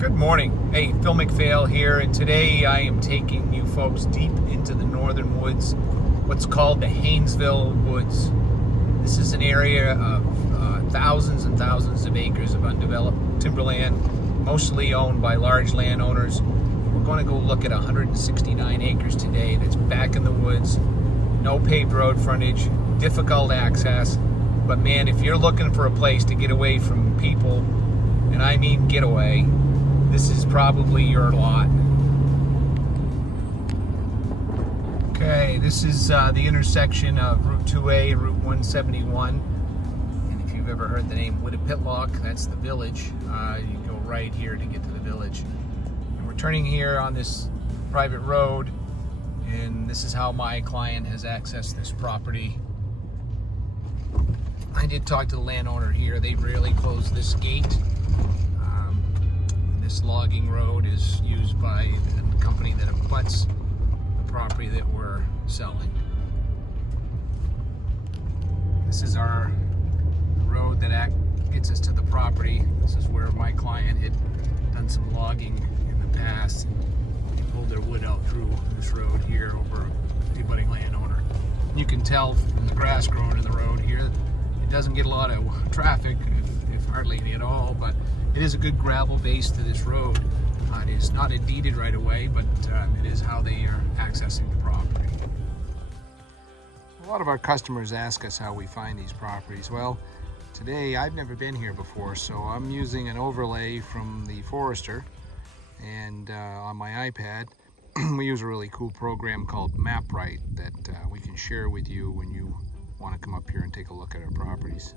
Good morning. Hey, Phil McPhail here, and today I am taking you folks deep into the northern woods, what's called the Haynesville Woods. This is an area of thousands and thousands of acres of undeveloped timberland, mostly owned by large landowners. We're going to go look at 169 acres today that's back in the woods, no paved road frontage, difficult access, but man, if you're looking for a place to get away from people, and I mean get away, this is probably your lot. Okay, this is the intersection of Route 2A and Route 171. And if you've ever heard the name Wytopitlock, that's the village. You go right here to get to the village. And we're turning here on this private road, and this is how my client has accessed this property. I did talk to the landowner here. They rarely close this gate. This logging road is used by the company that abuts the property that we're selling. This is our road that gets us to the property. This is where my client had done some logging in the past. They pulled their wood out through this road here over the abutting landowner. You can tell from the grass growing in the road here, it doesn't get a lot of traffic, if hardly any at all, but it is a good gravel base to this road. It is not a deeded right of way, but it is how they are accessing the property. A lot of our customers ask us how we find these properties. Well, today I've never been here before, so I'm using an overlay from the Forester, and on my iPad we use a really cool program called MapRight that we can share with you when you want to come up here and take a look at our properties.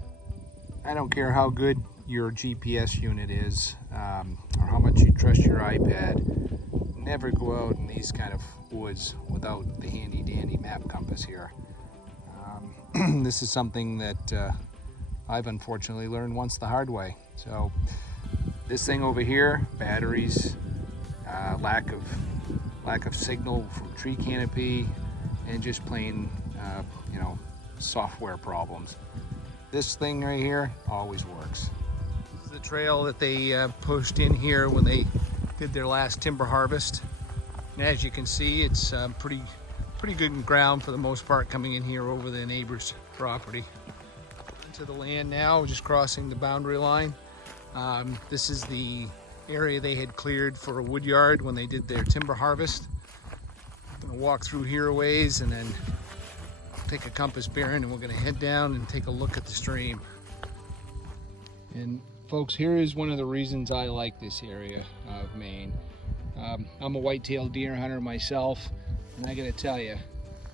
I don't care how good your GPS unit is or how much you trust your iPad, never go out in these kind of woods without the handy dandy map compass here. This is something that I've unfortunately learned once the hard way. So this thing over here, batteries, lack of signal from tree canopy, and just plain software problems. This thing right here always works. This is the trail that they pushed in here when they did their last timber harvest. And as you can see, it's pretty good ground for the most part coming in here over the neighbor's property. Into the land now, just crossing the boundary line. This is the area they had cleared for a wood yard when they did their timber harvest. I'm gonna walk through here a ways and then take a compass bearing, and we're going to head down and take a look at the stream. And folks, here is one of the reasons I like this area of Maine. I'm a white-tailed deer hunter myself, and I got to tell you,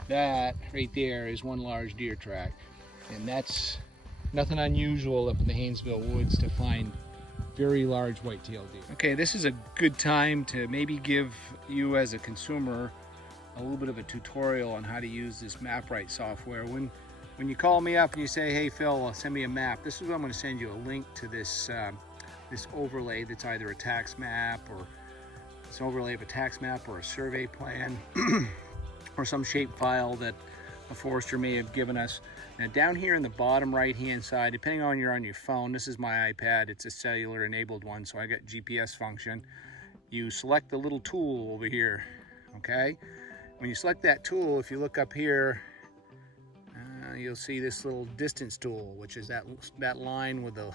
that right there is one large deer track, and that's nothing unusual up in the Haynesville woods to find very large white-tailed deer. Okay, this is a good time to maybe give you as a consumer a little bit of a tutorial on how to use this MapRight software. When you call me up and you say, hey Phil, send me a map, this is what I'm going to send you a link to this this overlay that's either a tax map, or it's an overlay of a tax map or a survey plan or some shape file that a forester may have given us. Now down here in the bottom right hand side, depending on you're on your phone, this is my iPad, it's a cellular enabled one, so I got GPS function. You select the little tool over here, okay? When you select that tool, if you look up here, you'll see this little distance tool, which is that line with the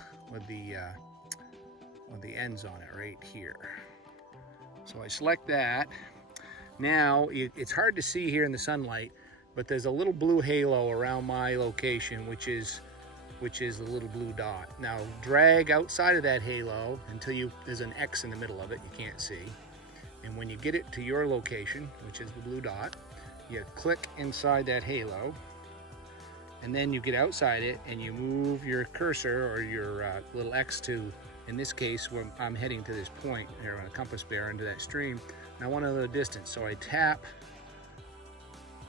ends on it right here. So I select that. Now it's hard to see here in the sunlight, but there's a little blue halo around my location, which is the little blue dot. Now drag outside of that halo until there's an X in the middle of it you can't see. And when you get it to your location, which is the blue dot, you click inside that halo, and then you get outside it and you move your cursor or your little X to, in this case, where I'm heading to this point here on a compass bearer into that stream. And I want to know the distance, so I tap,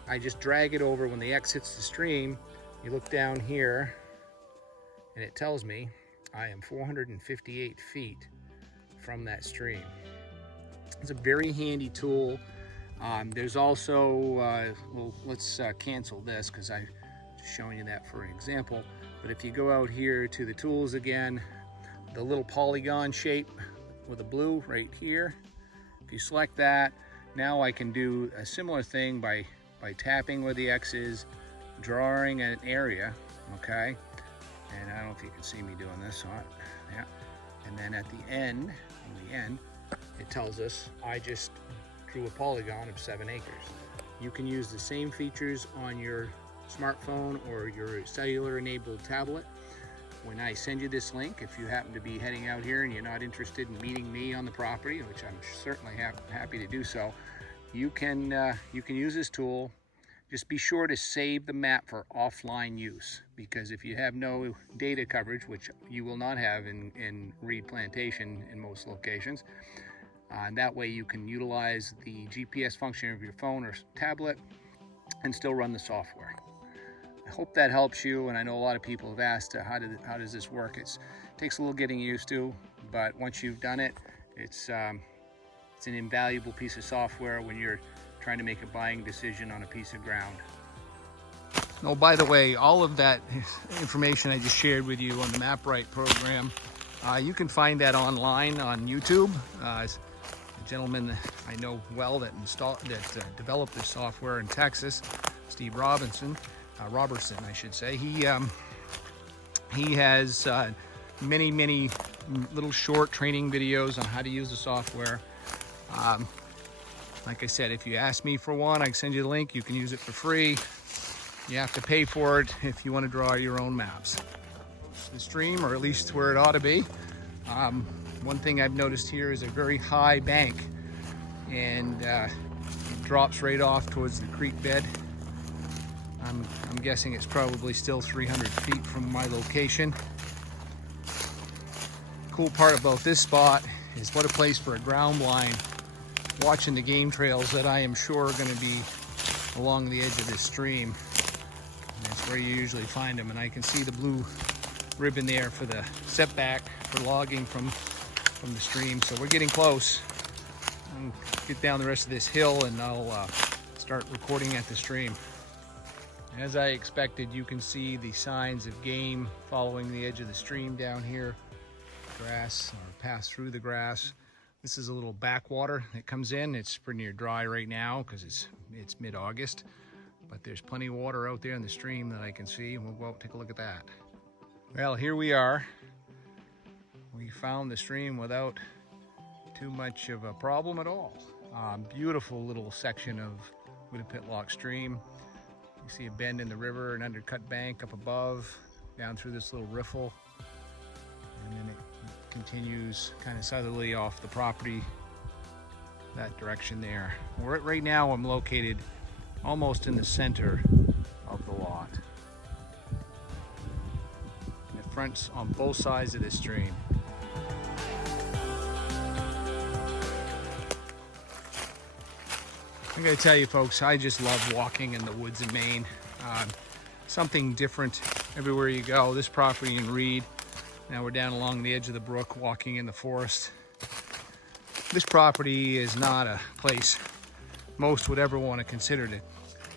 I just drag it over. When the X hits the stream, you look down here and it tells me I am 458 feet from that stream. It's a very handy tool. There's also, well, let's cancel this because I'm just showing you that for an example. But if you go out here to the tools again, the little polygon shape with a blue right here. If you select that, now I can do a similar thing by tapping where the X is, drawing an area, okay? And I don't know if you can see me doing this, so yeah. And then at the end, it tells us I just drew a polygon of 7 acres. You can use the same features on your smartphone or your cellular enabled tablet. When I send you this link, if you happen to be heading out here and you're not interested in meeting me on the property, which I'm certainly happy to do so, you can use this tool. Just be sure to save the map for offline use, because if you have no data coverage, which you will not have in Reed Plantation in most locations, and that way you can utilize the GPS function of your phone or tablet and still run the software. I hope that helps you, and I know a lot of people have asked how does this work. It takes a little getting used to, but once you've done it, it's an invaluable piece of software when you're trying to make a buying decision on a piece of ground. Oh, by the way, all of that information I just shared with you on the MapRight program, you can find that online on YouTube. A gentleman I know well that developed this software in Texas, Steve Robertson, I should say. He has many little short training videos on how to use the software. Like I said, if you ask me for one, I can send you the link. You can use it for free. You have to pay for it if you want to draw your own maps. The stream, or at least where it ought to be. One thing I've noticed here is a very high bank, and it drops right off towards the creek bed. I'm guessing it's probably still 300 feet from my location. Cool part about this spot is what a place for a ground blind, watching the game trails that I am sure are going to be along the edge of this stream. And that's where you usually find them, and I can see the blue ribbon there for the setback for logging from the stream. So we're getting close. I'll get down the rest of this hill and I'll start recording at the stream. As I expected, you can see the signs of game following the edge of the stream down here. Grass, or pass through the grass. This is a little backwater that comes in. It's pretty near dry right now because it's mid-August, but there's plenty of water out there in the stream that I can see, and we'll go out and take a look at that. Well, here we are. We found the stream without too much of a problem at all. Beautiful little section of Wytopitlock stream. You see a bend in the river, an undercut bank up above, down through this little riffle, and then it continues kind of southerly off the property that direction there. Right now I'm located almost in the center of the lot. And it fronts on both sides of this stream. I'm going to tell you folks, I just love walking in the woods in Maine. Something different everywhere you go. This property in Reed, now we're down along the edge of the brook walking in the forest. This property is not a place most would ever want to consider to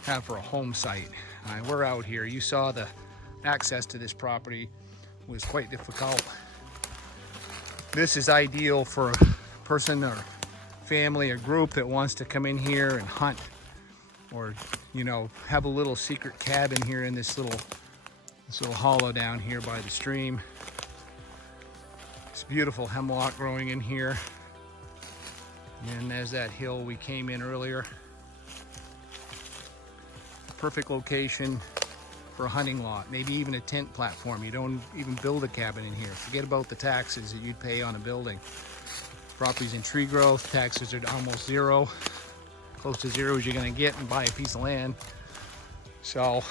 have for a home site. We're out here. You saw the access to this property was quite difficult. This is ideal for a person or family or group that wants to come in here and hunt, or have a little secret cabin here in this little hollow down here by the stream. It's beautiful hemlock growing in here, and there's that hill we came in earlier. Perfect location for a hunting lot, maybe even a tent platform. You don't even build a cabin in here. Forget about the taxes that you'd pay on a building. Property's in tree growth, taxes are almost zero, close to zero as you're gonna get and buy a piece of land. So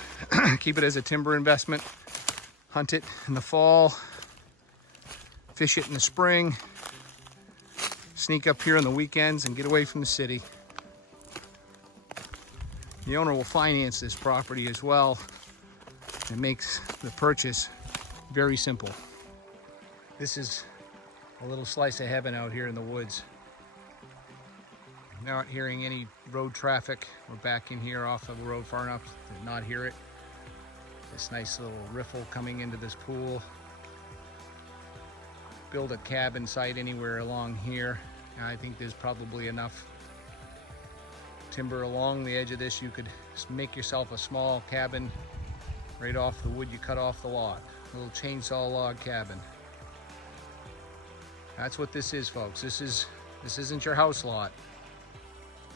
keep it as a timber investment, hunt it in the fall, fish it in the spring, sneak up here on the weekends and get away from the city. The owner will finance this property as well and makes the purchase very simple. This is a little slice of heaven out here in the woods. Not hearing any road traffic. We're back in here off of the road far enough to not hear it. This nice little riffle coming into this pool. build a cabin site anywhere along here. I think there's probably enough timber along the edge of this. You could make yourself a small cabin right off the wood you cut off the lot. A little chainsaw log cabin. That's what this is, folks. This isn't your house lot.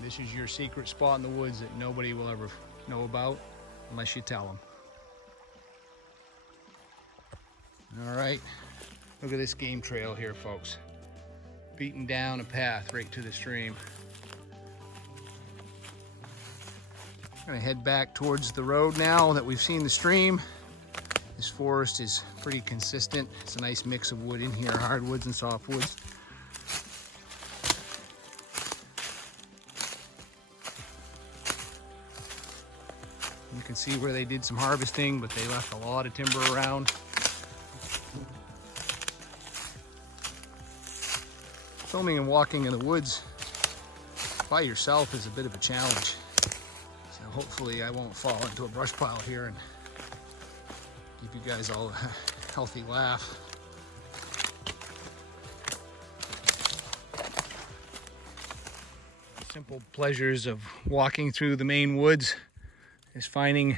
This is your secret spot in the woods that nobody will ever know about unless you tell them. All right, look at this game trail here, folks. Beaten down a path right to the stream. I'm gonna head back towards the road now that we've seen the stream. This forest is pretty consistent. It's a nice mix of wood in here, hardwoods and softwoods. You can see where they did some harvesting, but they left a lot of timber around. Filming and walking in the woods by yourself is a bit of a challenge. So hopefully I won't fall into a brush pile here and give you guys all a healthy laugh. Simple pleasures of walking through the Maine woods is finding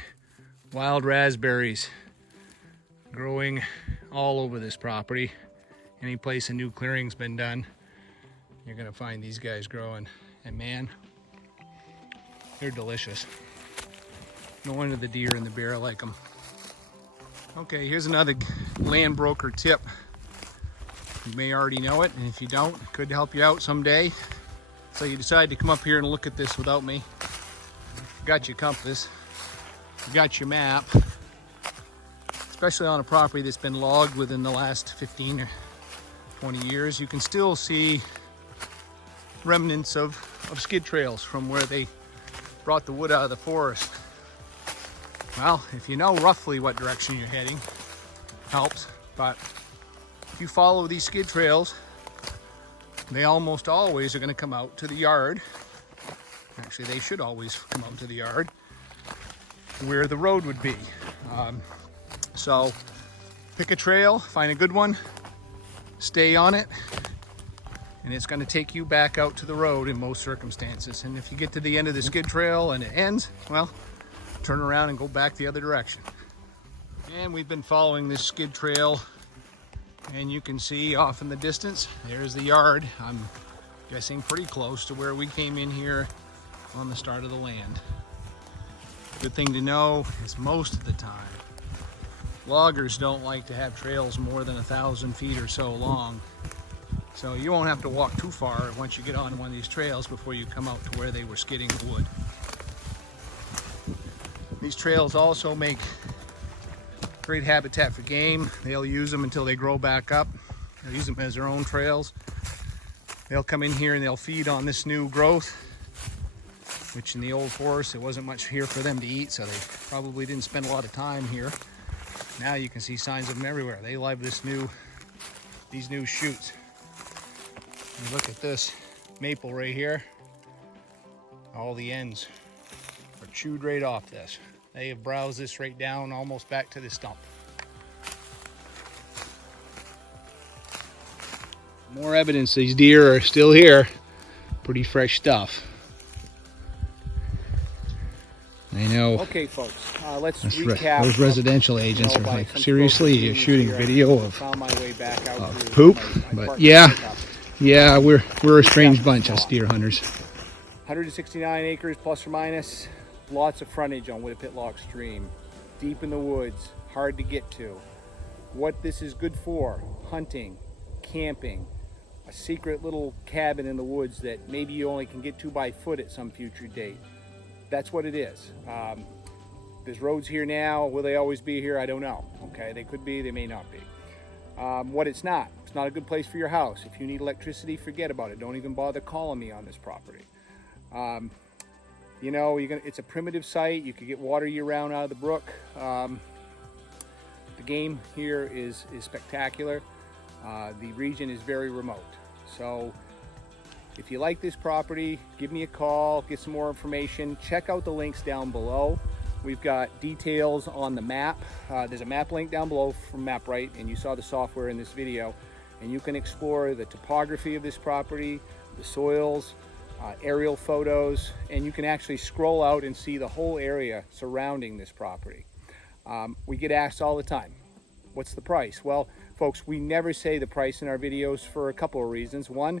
wild raspberries growing all over this property. Any place a new clearing's been done, you're gonna find these guys growing. And man, they're delicious. No wonder the deer and the bear like them. Okay, here's another land broker tip. You may already know it, and if you don't, it could help you out someday. So you decide to come up here and look at this without me. You got your compass, you got your map, especially on a property that's been logged within the last 15 or 20 years. You can still see remnants of skid trails from where they brought the wood out of the forest. Well, if you know roughly what direction you're heading, helps. But if you follow these skid trails, they almost always are going to come out to the yard. Actually, they should always come out to the yard where the road would be. So pick a trail, find a good one, stay on it, and it's going to take you back out to the road in most circumstances. And if you get to the end of the skid trail and it ends, well, turn around and go back the other direction. And we've been following this skid trail, and you can see off in the distance, there's the yard. I'm guessing pretty close to where we came in here on the start of the land. Good thing to know is most of the time, loggers don't like to have trails more than 1,000 feet or so long. So you won't have to walk too far once you get on one of these trails before you come out to where they were skidding the wood. These trails also make great habitat for game. They'll use them until they grow back up. They'll use them as their own trails. They'll come in here and they'll feed on this new growth, which in the old forest, there wasn't much here for them to eat, so they probably didn't spend a lot of time here. Now you can see signs of them everywhere. They love these new shoots. And look at this maple right here. All the ends are chewed right off this. They have browsed this right down almost back to the stump. More evidence these deer are still here. Pretty fresh stuff. I know. Okay, folks, let's recap. Those residential agents are like, seriously, you're shooting a video of poop? But yeah, we're a strange bunch, us deer hunters. 169 acres plus or minus. Lots of frontage on Wytopitlock stream. Deep in the woods, hard to get to. What this is good for: hunting, camping, a secret little cabin in the woods that maybe you only can get to by foot at some future date. That's what it is. There's roads here now. Will they always be here? I don't know. Okay, they could be, they may not be. What it's not a good place for your house. If you need electricity, forget about it. Don't even bother calling me on this property. You know, it's a primitive site. You could get water year-round out of the brook. The game here is spectacular. The region is very remote. So if you like this property, give me a call, get some more information. Check out the links down below. We've got details on the map. There's a map link down below from MapRight, and you saw the software in this video. and you can explore the topography of this property, the soils, aerial photos, and you can actually scroll out and see the whole area surrounding this property. We get asked all the time, what's the price? Well, folks, we never say the price in our videos for a couple of reasons. One,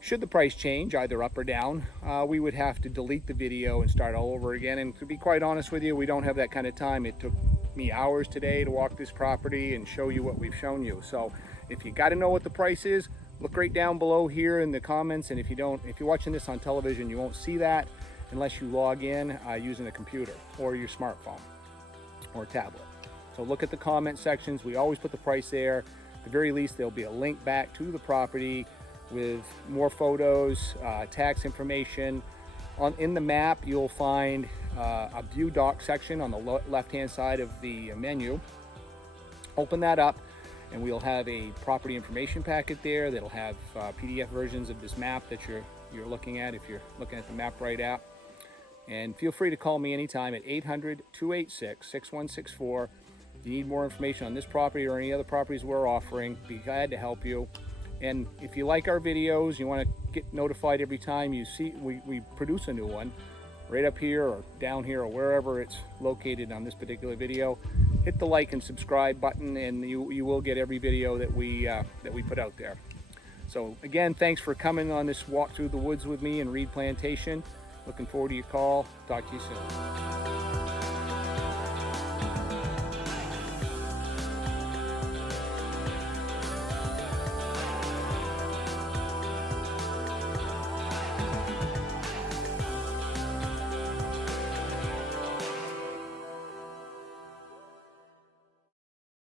should the price change, either up or down, we would have to delete the video and start all over again. And to be quite honest with you, we don't have that kind of time. It took me hours today to walk this property and show you what we've shown you. So if you got to know what the price is, look right down below here in the comments. And if you're watching this on television, you won't see that unless you log in using a computer or your smartphone or tablet. So look at the comment sections. We always put the price there. At the very least, there'll be a link back to the property with more photos, tax information. In the map, you'll find a view dock section on the left-hand side of the menu. Open that up, and we'll have a property information packet there that'll have PDF versions of this map that you're looking at if you're looking at the MapRight app. And feel free to call me anytime at 800-286-6164. If you need more information on this property or any other properties we're offering, be glad to help you. And if you like our videos, you want to get notified every time you see we produce a new one, right up here or down here or wherever it's located on this particular video, hit the like and subscribe button, and you will get every video that we put out there. So again, thanks for coming on this walk through the woods with me in Reed Plantation. Looking forward to your call. Talk to you soon.